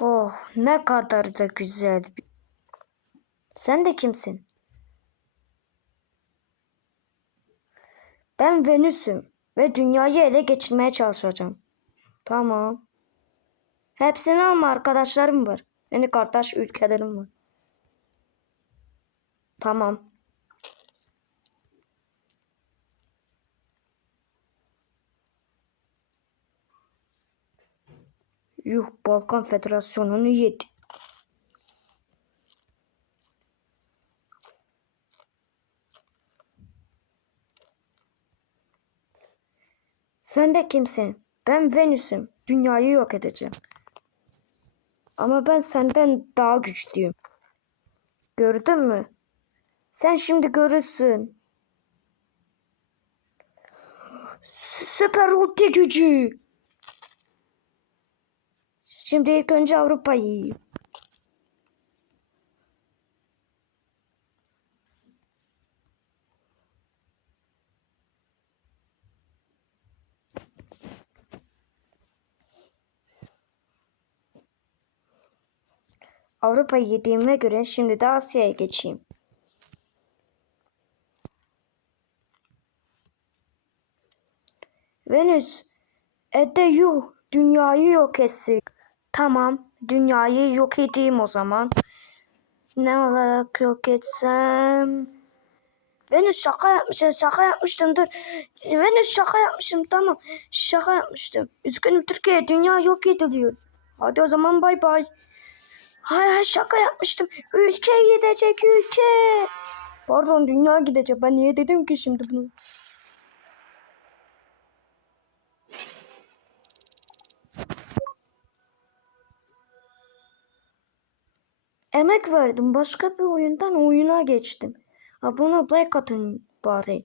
Oh ne kadar da güzel. Sen de kimsin? Ben Venüs'üm ve dünyayı ele geçirmeye çalışacağım. Tamam. Hepsini alma arkadaşlarım var. Benim kardeş ülkelerim var. Tamam. Yuh Balkan Federasyonu'nu yedi. Sen de kimsin? Ben Venüs'üm. Dünyayı yok edeceğim. Ama ben senden daha güçlüyüm. Gördün mü? Sen şimdi görürsün. Süper ulti gücü. Şimdi ilk önce Avrupa'yı yiyeyim. Avrupa'yı yediğime göre şimdi de Asya'ya geçeyim. Venüs, Ede yuh, dünyayı yok etsin. Tamam, dünyayı yok edeyim o zaman. Ne olarak yok etsem? Venüs şaka yapmışım, şaka yapmıştım dur. Venüs şaka yapmışım, tamam. Şaka yapmıştım. Üzgünüm Türkiye, dünya yok ediliyor. Hadi o zaman bay bay. Hay hay şaka yapmıştım. Ülke gidecek ülke. Pardon dünya gidecek. Ben niye dedim ki şimdi bunu? Emek verdim. Başka bir oyundan oyuna geçtim. Abone like atın bari.